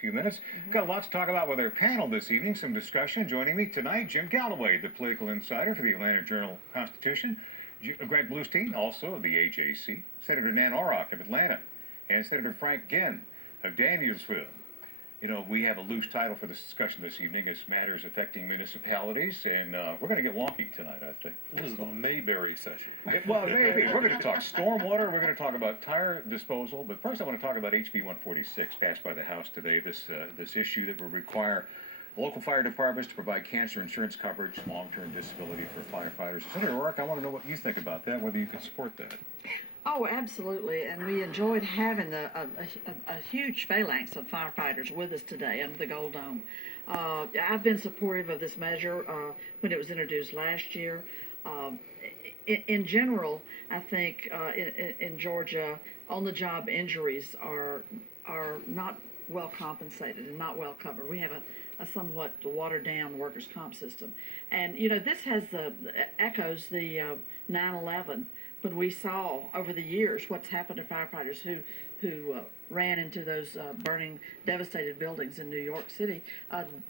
few minutes. Got a lot to talk about with our panel this evening. Some discussion. Joining me tonight, Jim Galloway, the political insider for the Atlanta Journal-Constitution. Greg Bluestein, also of the AJC. Senator Nan Orrock of Atlanta. And Senator Frank Ginn of Danielsville. You know, we have a loose title for this discussion this evening. It's matters affecting municipalities, and we're going to get wonky tonight, I think. This is the Mayberry session. Well, maybe. We're going to talk stormwater. We're going to talk about tire disposal. But first, I want to talk about HB 146, passed by the House today. This issue that will require local fire departments to provide cancer insurance coverage, long-term disability for firefighters. Senator Orrock, I want to know what you think about that, whether you can support that. Oh, absolutely, and we enjoyed having a huge phalanx of firefighters with us today under the Gold Dome. I've been supportive of this measure when it was introduced last year. In general, I think in Georgia, on-the-job injuries are not well compensated and not well covered. We have a somewhat watered-down workers' comp system, and you know this has echoes the 9/11. When we saw over the years what's happened to firefighters who ran into those burning, devastated buildings in New York City,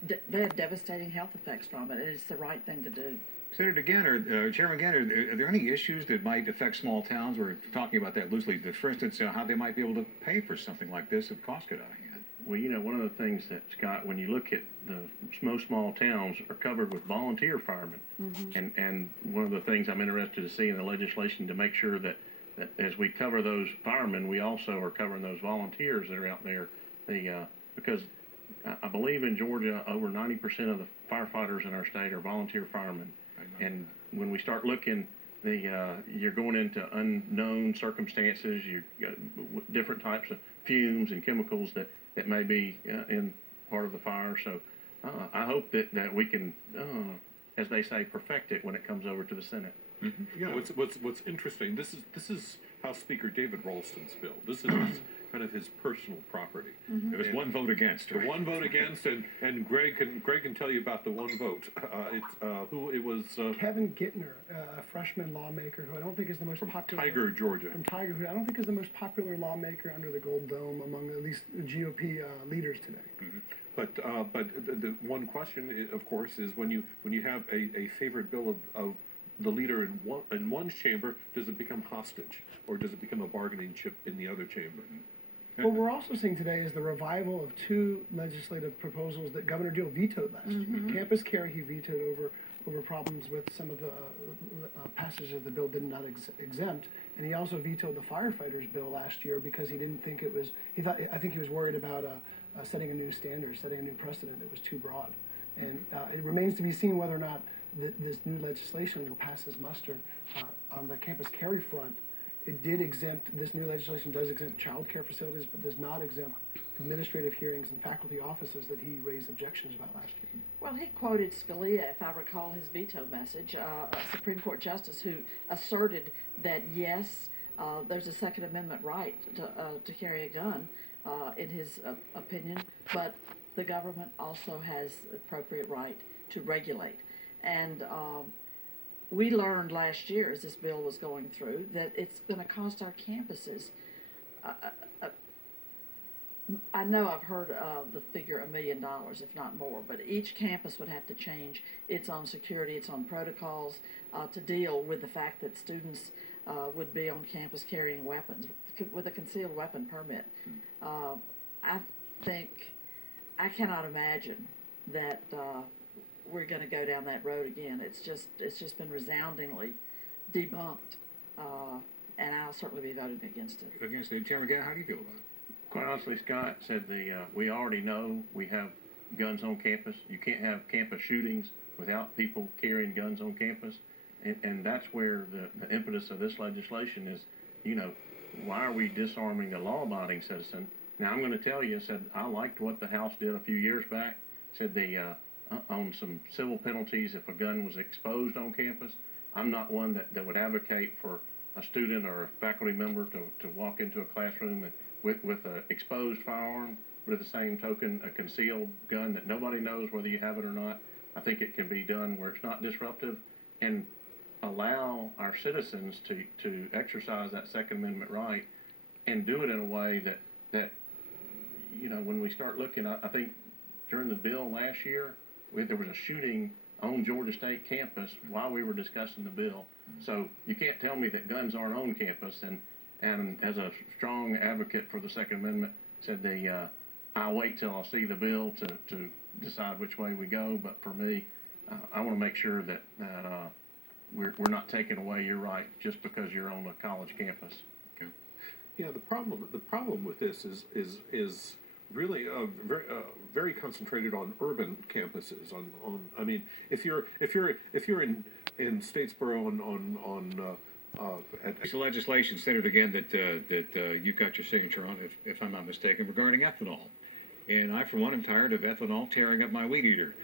they had devastating health effects from it, and it's the right thing to do. Senator Gann, Chairman Gann, are there any issues that might affect small towns? We're talking about that loosely. For instance, how they might be able to pay for something like this if costs get out of hand. Well, you know, one of the things that, Scott, when you look at most small towns are covered with volunteer firemen. And one of the things I'm interested to see in the legislation to make sure that as we cover those firemen, we also are covering those volunteers that are out there. Because I believe in Georgia, over 90% of the firefighters in our state are volunteer firemen. And when we start looking, you're going into unknown circumstances, you got different types of fumes and chemicals that may be in part of the fire. So I hope that we can, as they say, perfect it when it comes over to the Senate. You know, what's interesting, this is House Speaker David Ralston's bill. This is kind of his personal property. There was one vote against. Right? The one vote against, and Greg can tell you about the one vote. It was Kevin Gittner, a freshman lawmaker who I don't think is the most popular. Tiger, Georgia. From Tiger, who I don't think is the most popular lawmaker under the Gold Dome among at least the GOP leaders today. But the one question, of course, is when you have a favorite bill of the leader in one chamber, does it become hostage, or does it become a bargaining chip in the other chamber? What we're also seeing today is the revival of two legislative proposals that Governor Deal vetoed last year. Campus carry he vetoed over problems with some of the passages of the bill did not exempt, and he also vetoed the firefighters bill last year because he didn't think it was. I think he was worried about setting a new standard, setting a new precedent that was too broad, and it remains to be seen whether or not this new legislation will pass as muster on the campus carry front. It did exempt, this new legislation does exempt child care facilities, but does not exempt administrative hearings and faculty offices that he raised objections about last year. Well, he quoted Scalia, if I recall his veto message, a Supreme Court justice who asserted that yes, there's a Second Amendment right to carry a gun, in his opinion, but the government also has appropriate right to regulate. And we learned last year, as this bill was going through, that it's going to cost our campuses. I know I've heard the figure $1 million, if not more, but each campus would have to change its own security, its own protocols to deal with the fact that students would be on campus carrying weapons with a concealed weapon permit. I cannot imagine that we're going to go down that road again. It's just been resoundingly debunked, and I'll certainly be voting against it. Against it. Chairman Gann, how do you feel about it? Quite honestly, Scott said we already know we have guns on campus. You can't have campus shootings without people carrying guns on campus, and that's where the impetus of this legislation is. You know, why are we disarming a law-abiding citizen? Now, I'm going to tell you, said I liked what the House did a few years back. Said they on some civil penalties if a gun was exposed on campus. I'm not one that would advocate for a student or a faculty member to walk into a classroom with an exposed firearm, but at the same token, a concealed gun that nobody knows whether you have it or not. I think it can be done where it's not disruptive and allow our citizens to exercise that Second Amendment right and do it in a way that you know, when we start looking, I think during the bill last year, there was a shooting on Georgia State campus while we were discussing the bill. So you can't tell me that guns aren't on campus. And as a strong advocate for the Second Amendment, said I'll wait till I see the bill to decide which way we go. But for me, I want to make sure that we're not taking away your right just because you're on a college campus. Yeah, the problem with this is really very concentrated on urban campuses. I mean, if you're in Statesboro It's a legislation centered again that you've got your signature on, if I'm not mistaken, regarding ethanol. And I, for one, am tired of ethanol tearing up my weed eater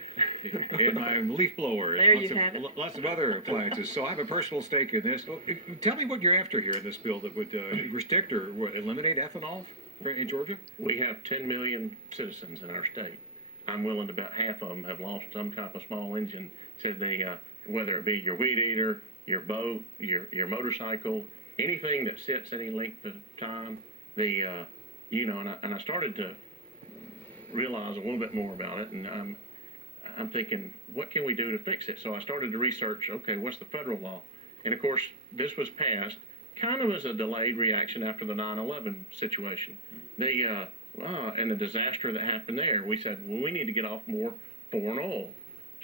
and my leaf blower. There lots you of, have it. Lots of other appliances. So I have a personal stake in this. Tell me what you're after here in this bill that would restrict or eliminate ethanol in Georgia? We have 10 million citizens in our state. I'm willing to bet half of them have lost some type of small engine. Said they, whether it be your weed eater, your boat, your motorcycle, anything that sits any length of time, and I started to realize a little bit more about it, and I'm thinking, what can we do to fix it? So I started to research, okay, what's the federal law? And of course, this was passed kind of as a delayed reaction after the 9/11 situation. And the disaster that happened there, we said, well, we need to get off more foreign oil.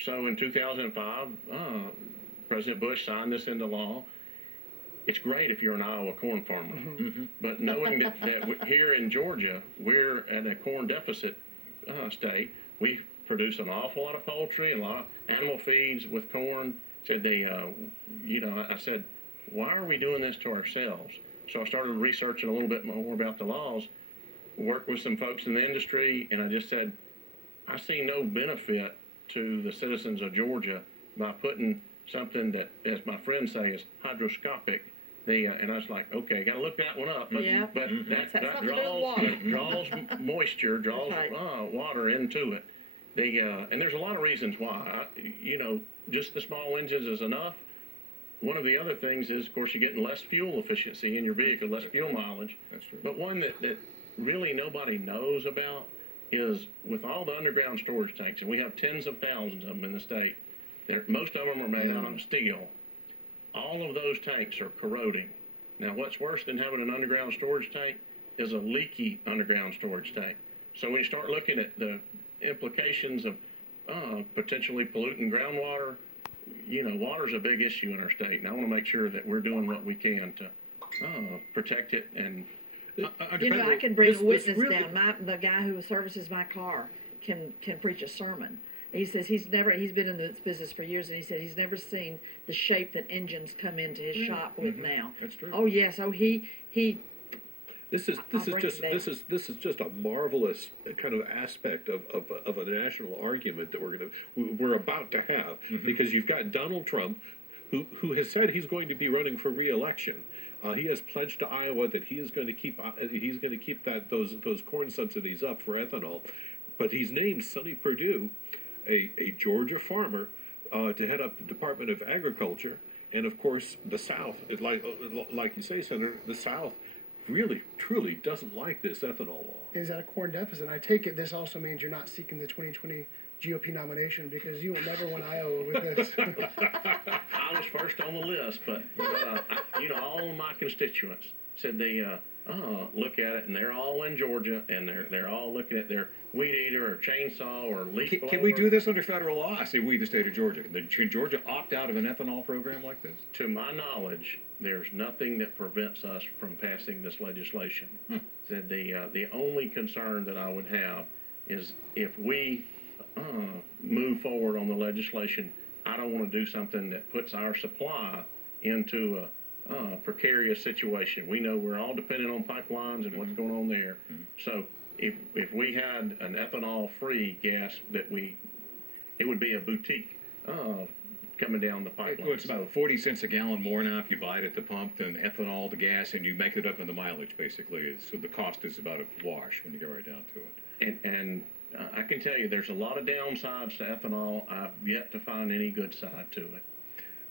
So in 2005, President Bush signed this into law. It's great if you're an Iowa corn farmer, but knowing that here in Georgia, we're at a corn deficit state, we produce an awful lot of poultry and a lot of animal feeds with corn. Said I said, why are we doing this to ourselves? So I started researching a little bit more about the laws, worked with some folks in the industry, and I just said, I see no benefit to the citizens of Georgia by putting something that, as my friends say, is hydroscopic. And I was like, okay, got to look that one up. But, Yeah. but that something to do with draws water. draws moisture, draws That's right. water into it. And there's a lot of reasons why. Just the small engines is enough. One of the other things is, of course, you're getting less fuel efficiency in your vehicle, less fuel mileage. That's true. But one that really nobody knows about is with all the underground storage tanks, and we have tens of thousands of them in the state. Most of them are made out of steel. All of those tanks are corroding. Now, what's worse than having an underground storage tank is a leaky underground storage tank. So when you start looking at the implications of potentially polluting groundwater, water's a big issue in our state, and I want to make sure that we're doing what we can to protect it. And I can bring a witness really- down. The guy who services my car can preach a sermon. He says he's been in this business for years, and he said he's never seen the shape that engines come into his shop with now. That's true. Oh yes. Oh he. This is I'll bring it back. just a marvelous kind of aspect of a national argument that we're about to have, because you've got Donald Trump, who has said he's going to be running for re-election. He has pledged to Iowa that he is going to keep those corn subsidies up for ethanol, but he's named Sonny Perdue, a Georgia farmer, to head up the Department of Agriculture, and of course the South, like you say, Senator, the South really truly doesn't like this ethanol law. Is at a corn deficit. I take it this also means you're not seeking the 2020 GOP nomination, because you will never win Iowa with this. I was first on the list, but all of my constituents said they look at it, and they're all in Georgia, and they're all looking at their weed eater or chainsaw or leaf blower. Can we do this under federal law? I say we, the state of Georgia. Can Georgia opt out of an ethanol program like this? To my knowledge, there's nothing that prevents us from passing this legislation. Said the only concern that I would have is if we move forward on the legislation, I don't want to do something that puts our supply into a precarious situation. We know we're all dependent on pipelines and what's going on there. So if we had an ethanol-free gas it would be a boutique coming down the pipeline. Well, it's about 40 cents a gallon more now if you buy it at the pump than ethanol to gas, and you make it up in the mileage, basically. So the cost is about a wash when you get right down to it. And I can tell you there's a lot of downsides to ethanol. I've yet to find any good side to it.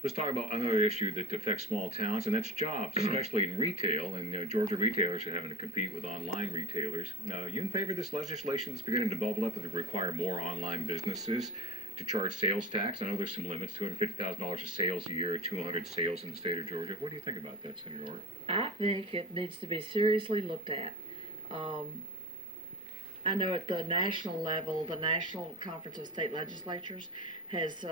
Let's talk about another issue that affects small towns, and that's jobs, especially in retail. And Georgia retailers are having to compete with online retailers. You in favor of this legislation that's beginning to bubble up that would require more online businesses to charge sales tax? I know there's some limits: $250,000 of sales a year, 200 sales in the state of Georgia. What do you think about that, Senator Orr? I think it needs to be seriously looked at. I know at the national level, the National Conference of State Legislatures has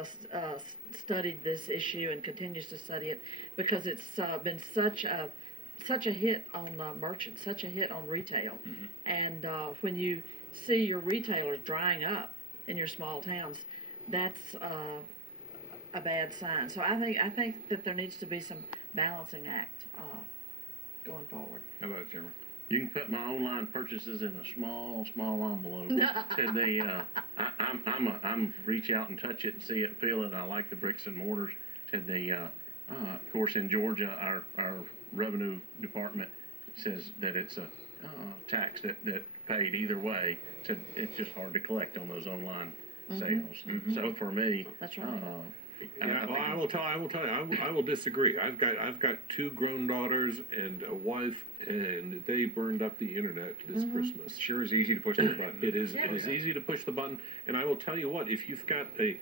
studied this issue and continues to study it because it's been such a hit on merchants, such a hit on retail. And when you see your retailers drying up in your small towns, that's a bad sign. So I think that there needs to be some balancing act going forward. How about it, Chairman? You can put my online purchases in a small envelope. Said they, I'm reach out and touch it and see it, feel it. I like the bricks and mortars. Said they, of course, in Georgia, our revenue department says that it's a tax that paid either way. Said it's just hard to collect on those online sales. So for me, That's right. Yeah, well, I will tell you, I will disagree. I've got two grown daughters and a wife, and they burned up the internet this Christmas. Sure is easy to push the button. It is easy to push the button, and I will tell you what, if you've got a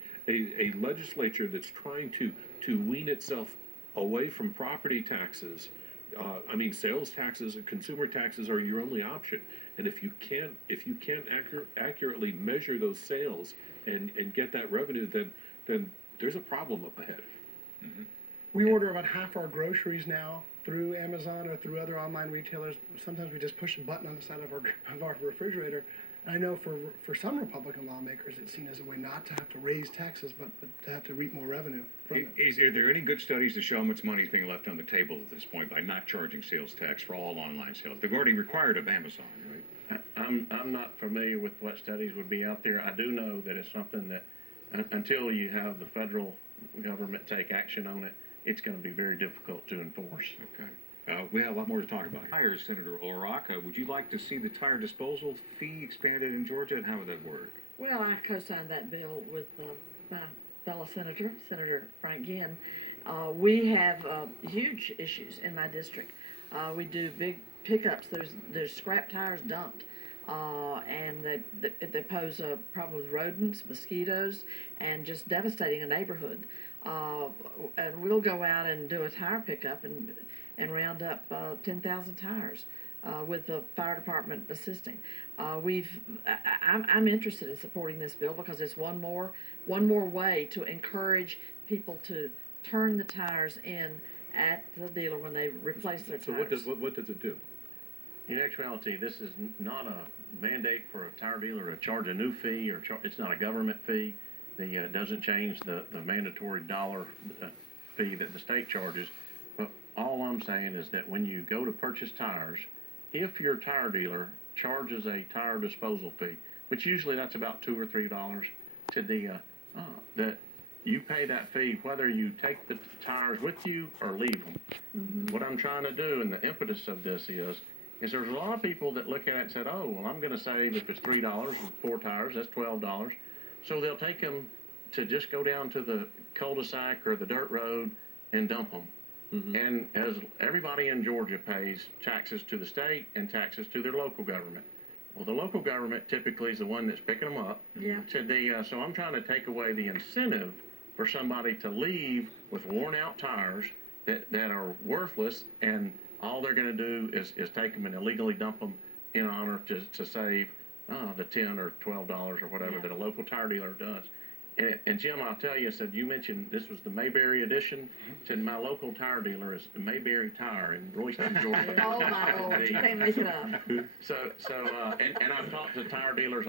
legislature that's trying to wean itself away from property taxes, I mean, sales taxes and consumer taxes are your only option. And if you can't accurately measure those sales and get that revenue, then there's a problem up ahead. We order about half our groceries now through Amazon or through other online retailers. Sometimes we just push a button on the side of our refrigerator. And I know for some Republican lawmakers, it's seen as a way not to have to raise taxes, but to have to reap more revenue from it. Is there any good studies to show how much money is being left on the table at this point by not charging sales tax for all online sales? They've already required of Amazon, right? I'm not familiar with what studies would be out there. I do know that it's something that until you have the federal government take action on it, it's going to be very difficult to enforce. Okay. We have a lot more to talk about. Tires, Senator Oraka, would you like to see the tire disposal fee expanded in Georgia, and how would that work? Well, I co-signed that bill with my fellow senator, Senator Frank Ginn. We have huge issues in my district. We do big pickups. There's scrap tires dumped. And they pose a problem with rodents, mosquitoes, and just devastating a neighborhood. And we'll go out and do a tire pickup and round up 10,000 tires with the fire department assisting. I'm interested in supporting this bill because it's one more way to encourage people to turn the tires in at the dealer when they replace their So tires. what does it do? In actuality, this is not a mandate for a tire dealer to charge a new fee or it's not a government fee. It doesn't change the mandatory dollar fee that the state charges. But all I'm saying is that when you go to purchase tires, if your tire dealer charges a tire disposal fee, which usually that's about $2 or $3, to that you pay that fee whether you take the tires with you or leave them. What I'm trying to do, and the impetus of this is there's a lot of people that look at it and said, oh, well, I'm going to save, if it's $3 with 4 tires, that's $12. So they'll take them to just go down to the cul-de-sac or the dirt road and dump them. And as everybody in Georgia pays taxes to the state and taxes to their local government. Well, the local government typically is the one that's picking them up. Yeah. So I'm trying to take away the incentive for somebody to leave with worn-out tires that are worthless, and all they're going to do is take them and illegally dump them in honor to save the $10 or $12 or whatever that a local tire dealer does. And Jim, I'll tell you, you mentioned this was the Mayberry edition. Said my local tire dealer is Mayberry Tire in Royston, Georgia. Oh my Lord, you can't make it up. And I've talked to tire dealers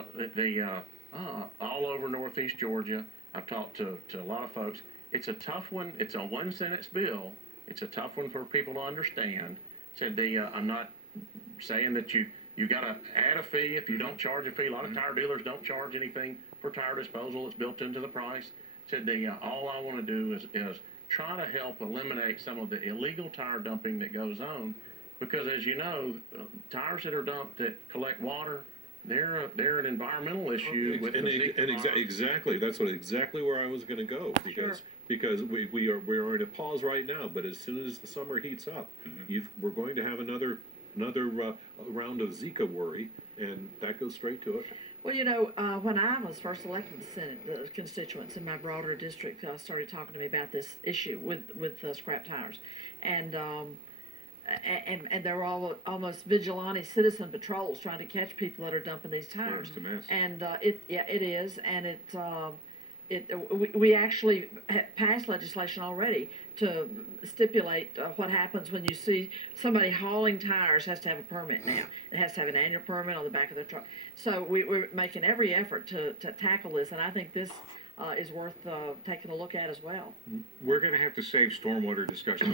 all over Northeast Georgia. I've talked to a lot of folks. It's a tough one. It's a 1 sentence bill. It's a tough one for people to understand. Said I'm not saying that you got to add a fee if you don't charge a fee. A lot of tire dealers don't charge anything for tire disposal. It's built into the price. Said all I want to do is try to help eliminate some of the illegal tire dumping that goes on, because as you know, tires that are dumped that collect water, they're an environmental issue with And, the and Zika virus. exactly, that's exactly where I was gonna go, because we are in a pause right now, but as soon as the summer heats up, we're going to have another round of Zika worry, and that goes straight to it. Well, when I was first elected to the Senate, the constituents in my broader district started talking to me about this issue with scrap tires, and there were almost vigilante citizen patrols trying to catch people that are dumping these tires. It's a mess. And it is, and we actually passed legislation already to stipulate what happens when you see somebody hauling tires has to have a permit now. It has to have an annual permit on the back of their truck. So we're making every effort to tackle this, and I think this is worth taking a look at as well. We're going to have to save stormwater discussion